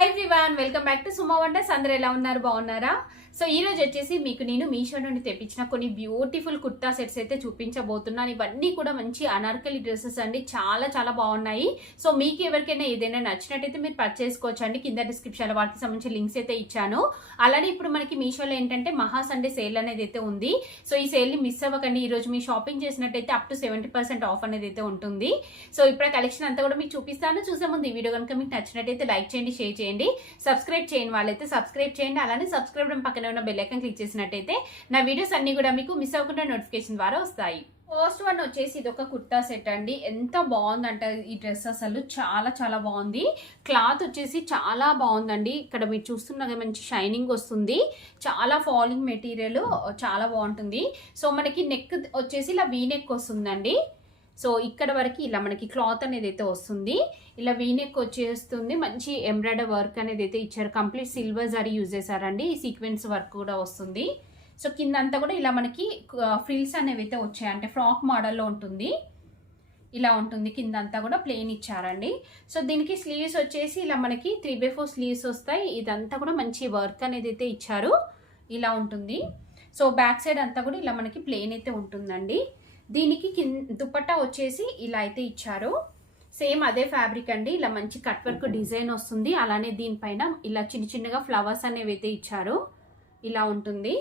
Hi everyone, welcome back to Suma wonders. అందరూ ఎలా ఉన్నారు? బాగున్నారా? సో ఈ రోజు వచ్చేసి మీకు నేను మీషో నుండి తెప్పించిన కొన్ని బ్యూటిఫుల్ కుర్తా సెట్స్ అయితే చూపించబోతున్నాను. ఇవన్నీ కూడా మంచి అనార్కలి డ్రెస్సెస్ అండి, చాలా చాలా బాగున్నాయి. సో మీకు ఎవరికైనా ఏదైనా నచ్చినట్టయితే మీరు పర్చేస్ చేసుకోవచ్చు అండి. కింద డిస్క్రిప్షన్ లో వాటికి సంబంధించిన లింక్స్ అయితే ఇచ్చాను. అలానే ఇప్పుడు మనకి మీషోలో ఏంటంటే మహా సండే సేల్ అనేది అయితే ఉంది. సో ఈ సేల్ ని మిస్ అవ్వకండి. ఈ రోజు మీ షాపింగ్ చేసినట్టయితే అప్ టు 70% ఆఫ్ అనేది అయితే ఉంటుంది. సో ఇప్పుడు కలెక్షన్ అంతా కూడా మీకు చూపిస్తాను. చూసే ముందు ఈ వీడియో కనుక మీకు నచ్చినట్టయితే లైక్ చేయండి, షేర్ చేయండి, సబ్స్క్రైబ్ చేయని వాళ్ళైతే సబ్స్క్రైబ్ చేయండి. అలానే సబ్స్క్రైబ్ పక్కన ఉన్న బెల్ ఐకాన్ క్లిక్ చేసినట్టయితే నా వీడియోస్ అన్ని కూడా మీకు మిస్ అవ్వకుండా నోటిఫికేషన్ ద్వారా వస్తాయి. ఫస్ట్ వన్ వచ్చేసి ఇది ఒక కుర్తా సెట్ అండి. ఎంత బాగుందంటే ఈ డ్రెస్ అసలు చాలా చాలా బాగుంది. క్లాత్ వచ్చేసి చాలా బాగుందండి. ఇక్కడ మీరు చూస్తున్న మంచి షైనింగ్ వస్తుంది. చాలా ఫాలింగ్ మెటీరియల్, చాలా బాగుంటుంది. సో మనకి నెక్ వచ్చేసి ఇలా వీ నెక్ వస్తుందండి. సో ఇక్కడ వరకు ఇలా మనకి క్లాత్ అనేది అయితే వస్తుంది. ఇలా వీనెక్ వచ్చేస్తుంది. మంచి ఎంబ్రాయిడరీ వర్క్ అనేది అయితే ఇచ్చారు. కంప్లీట్ సిల్వర్ జరీ యూజ్ చేశారండి. ఈ సీక్వెన్స్ వర్క్ కూడా వస్తుంది. సో కింద అంతా కూడా ఇలా మనకి ఫ్రిల్స్ అనేవి అయితే వచ్చాయి, అంటే ఫ్రాక్ మోడల్లో ఉంటుంది. ఇలా ఉంటుంది. కింద అంతా కూడా ప్లెయిన్ ఇచ్చారండి. సో దీనికి స్లీవ్స్ వచ్చేసి ఇలా మనకి 3/4 స్లీవ్స్ వస్తాయి. ఇదంతా కూడా మంచి వర్క్ అనేది అయితే ఇచ్చారు. ఇలా ఉంటుంది. సో బ్యాక్ సైడ్ అంతా కూడా ఇలా మనకి ప్లెయిన్ అయితే ఉంటుందండి. దీనికి దుపట్టా వచ్చేసి ఇలా అయితే ఇచ్చారు. సేమ్ అదే ఫ్యాబ్రిక్ అండి. ఇలా మంచి కట్ వర్క్ డిజైన్ వస్తుంది. అలానే దీనిపైన ఇలా చిన్న చిన్నగా ఫ్లవర్స్ అనేవి అయితే ఇచ్చారు. ఇలా ఉంటుంది.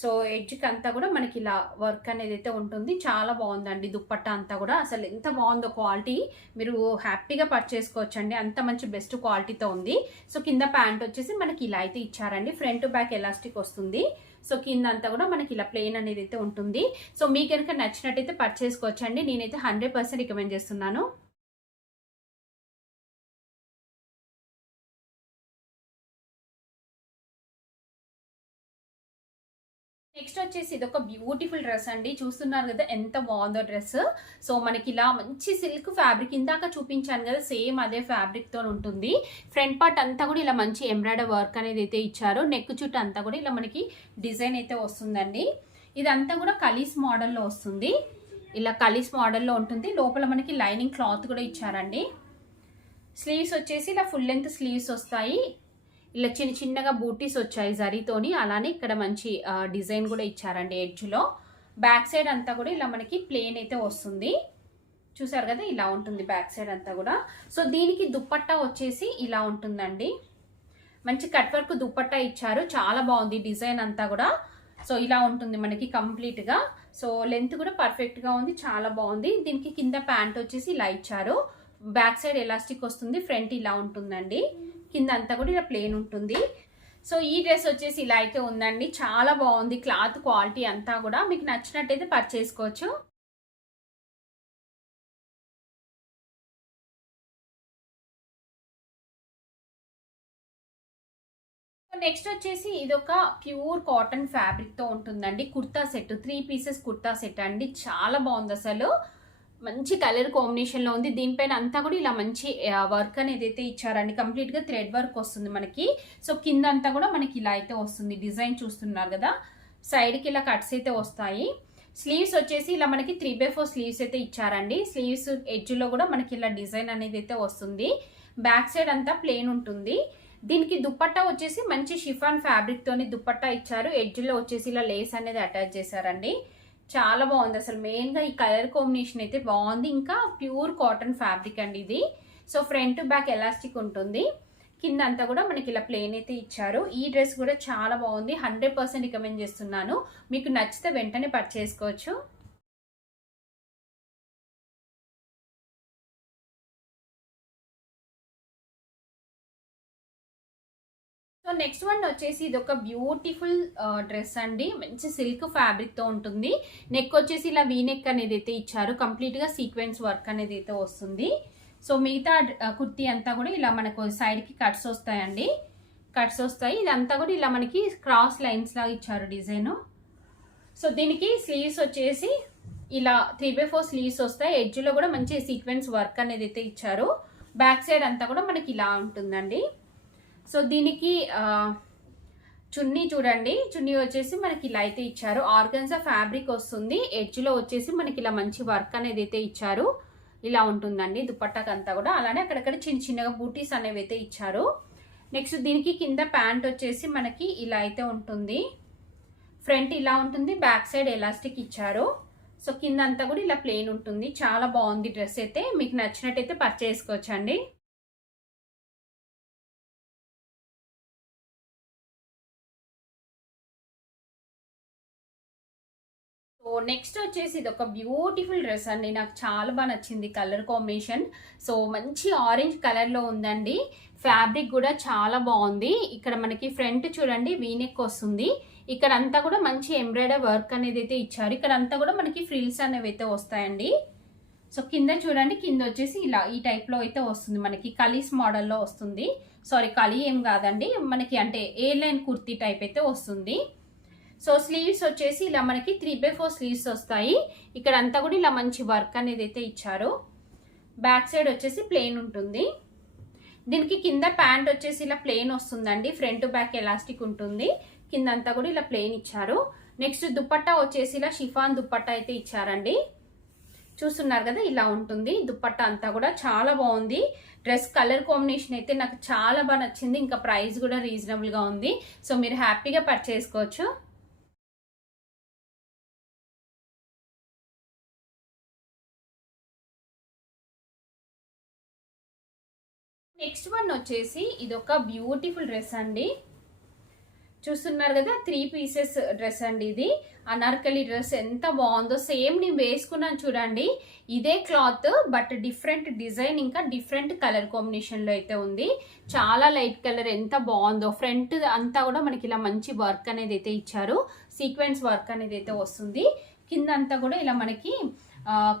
సో ఎడ్జ్కి అంతా కూడా మనకి ఇలా వర్క్ అనేది అయితే ఉంటుంది. చాలా బాగుందండి దుప్పట్టా అంతా కూడా. అసలు ఎంత బాగుందో క్వాలిటీ, మీరు హ్యాపీగా పర్చేస్ చేసుకోవచ్చండి. అంత మంచి బెస్ట్ క్వాలిటీతో ఉంది. సో కింద ప్యాంట్ వచ్చేసి మనకి ఇలా అయితే ఇచ్చారండి. ఫ్రంట్ బ్యాక్ ఎలాస్టిక్ వస్తుంది. సో కింద అంతా కూడా మనకి ఇలా ప్లెయిన్ అనేది అయితే ఉంటుంది. సో మీకు కనుక నచ్చినట్టయితే పర్చేస్ చేసుకోవచ్చండి. నేనైతే 100% రికమెండ్ చేస్తున్నాను. నెక్స్ట్ వచ్చేసి ఇది ఒక బ్యూటిఫుల్ డ్రెస్ అండి. చూస్తున్నారు కదా ఎంత బాగుందో డ్రెస్. సో మనకి ఇలా మంచి సిల్క్ ఫ్యాబ్రిక్, ఇందాక చూపించాను కదా సేమ్ అదే ఫ్యాబ్రిక్ తో ఉంటుంది. ఫ్రంట్ పార్ట్ అంతా కూడా ఇలా మంచి ఎంబ్రాయిడరీ వర్క్ అనేది అయితే ఇచ్చారు. నెక్ చుట్టూ అంతా కూడా ఇలా మనకి డిజైన్ అయితే వస్తుందండి. ఇదంతా కూడా కలీస్ మోడల్లో వస్తుంది. ఇలా కలీస్ మోడల్లో ఉంటుంది. లోపల మనకి లైనింగ్ క్లాత్ కూడా ఇచ్చారండి. స్లీవ్స్ వచ్చేసి ఇలా ఫుల్ లెంత్ స్లీవ్స్ వస్తాయి. ఇలా చిన్న చిన్నగా బూటీస్ వచ్చాయి జరీతోని. అలానే ఇక్కడ మంచి డిజైన్ కూడా ఇచ్చారండి ఎడ్జ్లో. బ్యాక్ సైడ్ అంతా కూడా ఇలా మనకి ప్లెయిన్ అయితే వస్తుంది. చూసారు కదా ఇలా ఉంటుంది బ్యాక్ సైడ్ అంతా కూడా. సో దీనికి దుప్పట్టా వచ్చేసి ఇలా ఉంటుందండి. మంచి కట్ వర్క్ దుప్పట్టా ఇచ్చారు. చాలా బాగుంది డిజైన్ అంతా కూడా. సో ఇలా ఉంటుంది మనకి కంప్లీట్ గా. సో లెంత్ కూడా పర్ఫెక్ట్ గా ఉంది, చాలా బాగుంది. దీనికి కింద ప్యాంట్ వచ్చేసి ఇలా ఇచ్చారు. బ్యాక్ సైడ్ ఎలాస్టిక్ వస్తుంది. ఫ్రంట్ ఇలా ఉంటుందండి. కింద అంతా కూడా ఇలా ప్లెయిన్ ఉంటుంది. సో ఈ డ్రెస్ వచ్చేసి ఇలా అయితే ఉందండి. చాలా బాగుంది. క్లాత్ క్వాలిటీ అంతా కూడా మీకు నచ్చినట్టయితే పర్చేస్ చేసుకోవచ్చు. నెక్స్ట్ వచ్చేసి ఇది ఒక ప్యూర్ కాటన్ ఫ్యాబ్రిక్ తో ఉంటుందండి. Kurta set, 3 pieces kurta set అండి. చాలా బాగుంది అసలు. మంచి కలర్ కాంబినేషన్ లో ఉంది. దీనిపైన అంతా కూడా ఇలా మంచి వర్క్ అనేది అయితే ఇచ్చారండి. కంప్లీట్ గా థ్రెడ్ వర్క్ వస్తుంది మనకి. సో కింద అంతా కూడా మనకి ఇలా అయితే వస్తుంది. డిజైన్ చూస్తున్నారు కదా, సైడ్ కి ఇలా కట్స్ అయితే వస్తాయి. స్లీవ్స్ వచ్చేసి ఇలా మనకి 3/4 స్లీవ్స్ అయితే ఇచ్చారండి. స్లీవ్స్ ఎడ్జ్ లో కూడా మనకి ఇలా డిజైన్ అనేది అయితే వస్తుంది. బ్యాక్ సైడ్ అంతా ప్లెయిన్ ఉంటుంది. దీనికి దుప్పట్టా వచ్చేసి మంచి షిఫాన్ ఫ్యాబ్రిక్ తోని దుప్పట్టా ఇచ్చారు. ఎడ్జ్ లో వచ్చేసి ఇలా లేస్ అనేది అటాచ్ చేశారండి. చాలా బాగుంది అసలు. మెయిన్ గా ఈ కలర్ కాంబినేషన్ అయితే బాగుంది. ఇంకా ప్యూర్ కాటన్ ఫ్యాబ్రిక్ అండి ఇది. సో ఫ్రంట్ బ్యాక్ ఎలాస్టిక్ ఉంటుంది. కింద అంతా కూడా మనకి ఇలా ప్లెయిన్ అయితే ఇచ్చారు. ఈ డ్రెస్ కూడా చాలా బాగుంది. 100% రికమెండ్ చేస్తున్నాను. మీకు నచ్చితే వెంటనే పర్చేస్ చేసుకోవచ్చు. సో నెక్స్ట్ వన్ వచ్చేసి ఇది ఒక బ్యూటిఫుల్ డ్రెస్ అండి. మంచి సిల్క్ ఫ్యాబ్రిక్ తో ఉంటుంది. నెక్ వచ్చేసి ఇలా వీ నెక్ అనేది అయితే ఇచ్చారు. కంప్లీట్ గా సీక్వెన్స్ వర్క్ అనేది అయితే వస్తుంది. సో మిగతా కుర్తీ అంతా కూడా ఇలా మనకు సైడ్ కి కట్స్ వస్తాయండి. కట్స్ వస్తాయి. ఇదంతా కూడా ఇలా మనకి క్రాస్ లైన్స్ లాగా ఇచ్చారు డిజైన్. సో దీనికి స్లీవ్స్ వచ్చేసి ఇలా 3/4 స్లీవ్స్ వస్తాయి. ఎడ్జ్ లో కూడా మంచి సీక్వెన్స్ వర్క్ అనేది అయితే ఇచ్చారు. బ్యాక్ సైడ్ అంతా కూడా మనకి ఇలా ఉంటుందండి. సో దీనికి చున్నీ చూడండి. చున్నీ వచ్చేసి మనకి ఇలా అయితే ఇచ్చారు. ఆర్గన్జా ఫ్యాబ్రిక్ వస్తుంది. ఎడ్జ్ లో వచ్చేసి మనకి ఇలా మంచి వర్క్ అనేది అయితే ఇచ్చారు. ఇలా ఉంటుందండి దుపట్టాకంతా కూడా. అలానే అక్కడక్కడ చిన్న చిన్నగా బూటీస్ అనేవి అయితే ఇచ్చారు. నెక్స్ట్ దీనికి కింద ప్యాంట్ వచ్చేసి మనకి ఇలా అయితే ఉంటుంది. ఫ్రంట్ ఇలా ఉంటుంది, బ్యాక్ సైడ్ ఎలాస్టిక్ ఇచ్చారు. సో కింద అంతా కూడా ఇలా ప్లెయిన్ ఉంటుంది. చాలా బాగుంది డ్రెస్ అయితే. మీకు నచ్చినట్టయితే పర్చేస్ చేసుకోవచ్చండి. సో నెక్స్ట్ వచ్చేసి ఇది ఒక బ్యూటిఫుల్ డ్రెస్ అండి. నాకు చాలా బాగా నచ్చింది కలర్ కాంబినేషన్. సో మంచి ఆరెంజ్ కలర్లో ఉందండి. ఫ్యాబ్రిక్ కూడా చాలా బాగుంది. ఇక్కడ మనకి ఫ్రంట్ చూడండి వీనెక్ వస్తుంది. ఇక్కడ అంతా కూడా మంచి ఎంబ్రాయిడరీ వర్క్ అనేది అయితే ఇచ్చారు. ఇక్కడ అంతా కూడా మనకి ఫ్రిల్స్ అనేవి అయితే వస్తాయండి. సో కింద చూడండి, కింద వచ్చేసి ఇలా ఈ టైప్లో అయితే వస్తుంది. మనకి కలీస్ మోడల్లో వస్తుంది. సారీ, కలీ ఏం కాదండి, మనకి అంటే ఏ లైన్ కుర్తీ టైప్ అయితే వస్తుంది. సో స్లీవ్స్ వచ్చేసి ఇలా మనకి 3/4 స్లీవ్స్ వస్తాయి. ఇక్కడ అంతా కూడా ఇలా మంచి వర్క్ అనేది అయితే ఇచ్చారు. బ్యాక్ సైడ్ వచ్చేసి ప్లెయిన్ ఉంటుంది. దీనికి కింద ప్యాంట్ వచ్చేసి ఇలా ప్లెయిన్ వస్తుందండి. ఫ్రంట్ బ్యాక్ ఎలాస్టిక్ ఉంటుంది. కింద అంతా కూడా ఇలా ప్లెయిన్ ఇచ్చారు. నెక్స్ట్ దుపట్టా వచ్చేసి ఇలా షిఫాన్ దుపట్టా అయితే ఇచ్చారండి. చూస్తున్నారు కదా, ఇలా ఉంటుంది దుపట్టా అంతా కూడా. చాలా బాగుంది డ్రెస్. కలర్ కాంబినేషన్ అయితే నాకు చాలా బాగా నచ్చింది. ఇంకా ప్రైస్ కూడా రీజనబుల్ గా ఉంది. సో మీరు హ్యాపీగా పర్చేస్ చేసుకోవచ్చు. నెక్స్ట్ వన్ వచ్చేసి ఇది ఒక బ్యూటిఫుల్ డ్రెస్ అండి. చూస్తున్నారు కదా, 3 పీసెస్ డ్రెస్ అండి. ఇది అనార్కలి డ్రెస్ ఎంత బాగుందో. సేమ్ నేను వేసుకున్నాను చూడండి, ఇదే క్లాత్ బట్ డిఫరెంట్ డిజైన్ ఇంకా డిఫరెంట్ కలర్ కాంబినేషన్ లో అయితే ఉంది. చాలా లైట్ కలర్, ఎంత బాగుందో. ఫ్రంట్ అంతా కూడా మనకి ఇలా మంచి వర్క్ అనేది అయితే ఇచ్చారు. సీక్వెన్స్ వర్క్ అనేది అయితే వస్తుంది. కింద అంతా కూడా ఇలా మనకి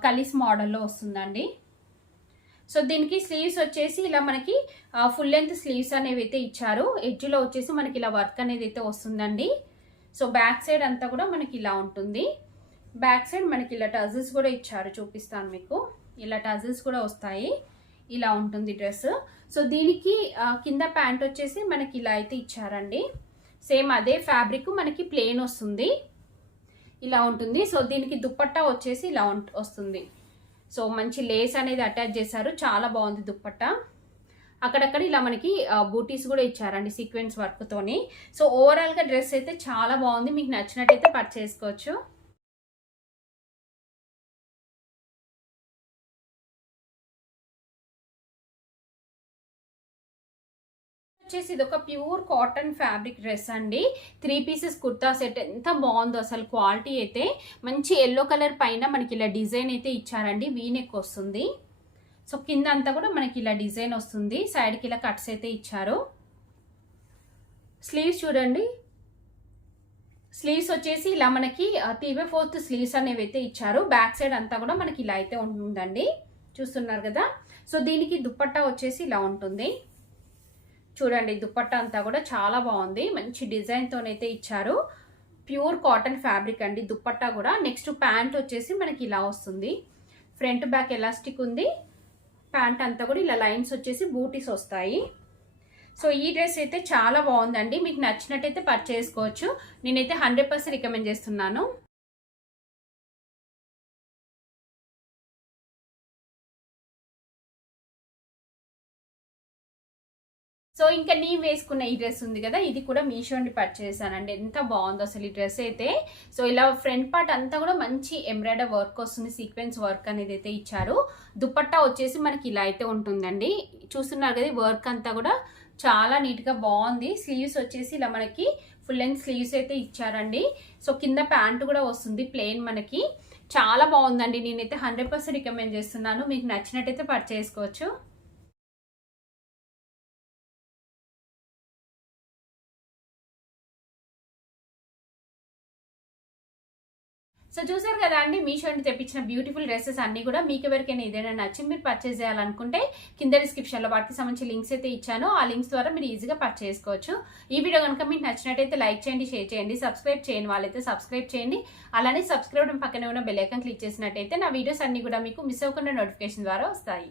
కలిస్ మోడల్లో వస్తుందండి. సో దీనికి స్లీవ్స్ వచ్చేసి ఇలా మనకి ఫుల్ లెంత్ స్లీవ్స్ అనేవి అయితే ఇచ్చారు. ఎడ్జ్లో వచ్చేసి మనకి ఇలా వర్క్ అనేది అయితే వస్తుందండి. సో బ్యాక్ సైడ్ అంతా కూడా మనకి ఇలా ఉంటుంది. బ్యాక్ సైడ్ మనకి ఇలా టజిల్స్ కూడా ఇచ్చారు. చూపిస్తాను మీకు. ఇలా టజిల్స్ కూడా వస్తాయి. ఇలా ఉంటుంది డ్రెస్. సో దీనికి కింద ప్యాంట్ వచ్చేసి మనకి ఇలా అయితే ఇచ్చారండి. సేమ్ అదే ఫ్యాబ్రిక్ మనకి ప్లెయిన్ వస్తుంది. ఇలా ఉంటుంది. సో దీనికి దుపట్టా వచ్చేసి ఇలా వస్తుంది. సో మంచి లేస్ అనేది అటాచ్ చేశారు. చాలా బాగుంది దుపట్టా. అక్కడక్కడ ఇలా మనకి బూటీస్ కూడా ఇచ్చారండి సీక్వెన్స్ వర్క్ తోని. సో ఓవరాల్ గా డ్రెస్ అయితే చాలా బాగుంది. మీకు నచ్చినట్టయితే పర్చేస్ చేసుకోవచ్చు. వచ్చేసి ఇది ఒక ప్యూర్ కాటన్ ఫ్యాబ్రిక్ డ్రెస్ అండి. 3 పీసెస్ కుర్తా సెట్. ఎంత బాగుందో అసలు. క్వాలిటీ అయితే మంచి ఎల్లో కలర్ పైన మనకి ఇలా డిజైన్ అయితే ఇచ్చారండి. వీనెక్ వస్తుంది. సో కింద అంతా కూడా మనకి ఇలా డిజైన్ వస్తుంది. సైడ్కి ఇలా కట్స్ అయితే ఇచ్చారు. స్లీవ్స్ చూడండి, స్లీవ్స్ వచ్చేసి ఇలా మనకి 3/4 స్లీవ్స్ అనేవి అయితే ఇచ్చారు. బ్యాక్ సైడ్ అంతా కూడా మనకి ఇలా అయితే ఉంటుందండి. చూస్తున్నారు కదా. సో దీనికి దుపట్టా వచ్చేసి ఇలా ఉంటుంది. చూడండి, దుపట్టా అంతా కూడా చాలా బాగుంది. మంచి డిజైన్తోనైతే ఇచ్చారు. ప్యూర్ కాటన్ ఫ్యాబ్రిక్ అండి దుపట్టా కూడా. నెక్స్ట్ ప్యాంట్ వచ్చేసి మనకి ఇలా వస్తుంది. ఫ్రంట్ బ్యాక్ ఎలాస్టిక్ ఉంది. ప్యాంట్ అంతా కూడా ఇలా లైన్స్ వచ్చేసి బూటీస్ వస్తాయి. సో ఈ డ్రెస్ అయితే చాలా బాగుందండి. మీకు నచ్చినట్టయితే పర్చేస్ చేసుకోవచ్చు. నేనైతే 100% రికమెండ్ చేస్తున్నాను. సో ఇంకా నేను వేసుకున్న ఈ డ్రెస్ ఉంది కదా, ఇది కూడా మీషో నుండి పర్చేస్ చేశానండి. ఎంత బాగుందో అసలు ఈ డ్రెస్ అయితే. సో ఇలా ఫ్రంట్ పార్ట్ అంతా కూడా మంచి ఎంబ్రాయిడరీ వర్క్ వస్తుంది. సీక్వెన్స్ వర్క్ అనేది అయితే ఇచ్చారు. దుపట్టా వచ్చేసి మనకి ఇలా అయితే ఉంటుందండి. చూస్తున్నారు కదా, వర్క్ అంతా కూడా చాలా నీట్ గా బాగుంది. స్లీవ్స్ వచ్చేసి ఇలా మనకి ఫుల్ లెంగ్త్ స్లీవ్స్ అయితే ఇచ్చారండి. సో కింద ప్యాంట్ కూడా వస్తుంది ప్లెయిన్ మనకి. చాలా బాగుందండి. నేనైతే 100% రికమెండ్ చేస్తున్నాను. మీకు నచ్చినట్టయితే పర్చేస్ చేసుకోవచ్చు. సో చూసారు కదా అండి, మీషో నుండి తెప్పించిన బ్యూటిఫుల్ డ్రెస్సెస్ అన్ని కూడా. మీకు ఎవరికైనా ఏదైనా నచ్చి మీరు పర్చేస్ చేయాలనుకుంటే కింద డిస్క్రిప్షన్ లో వాటికి సంబంధించి లింక్స్ అయితే ఇచ్చాను. ఆ లింక్స్ ద్వారా మీరు ఈజీగా పర్చేస్ చేసుకోవచ్చు. ఈ వీడియో కనుక మీకు నచ్చినట్టయితే లైక్ చేయండి, షేర్ చేయండి. సబ్స్క్రైబ్ చేయని వాళ్ళైతే సబ్స్క్రైబ్ చేయండి. అలానే సబ్స్క్రైబ్ పక్కనే ఉన్న బెల్ ఐకాన్ క్లిక్ చేసినట్టయితే నా వీడియోస్ అన్ని కూడా మీకు మిస్ అవ్వకుండా నోటిఫికేషన్ ద్వారా వస్తాయి.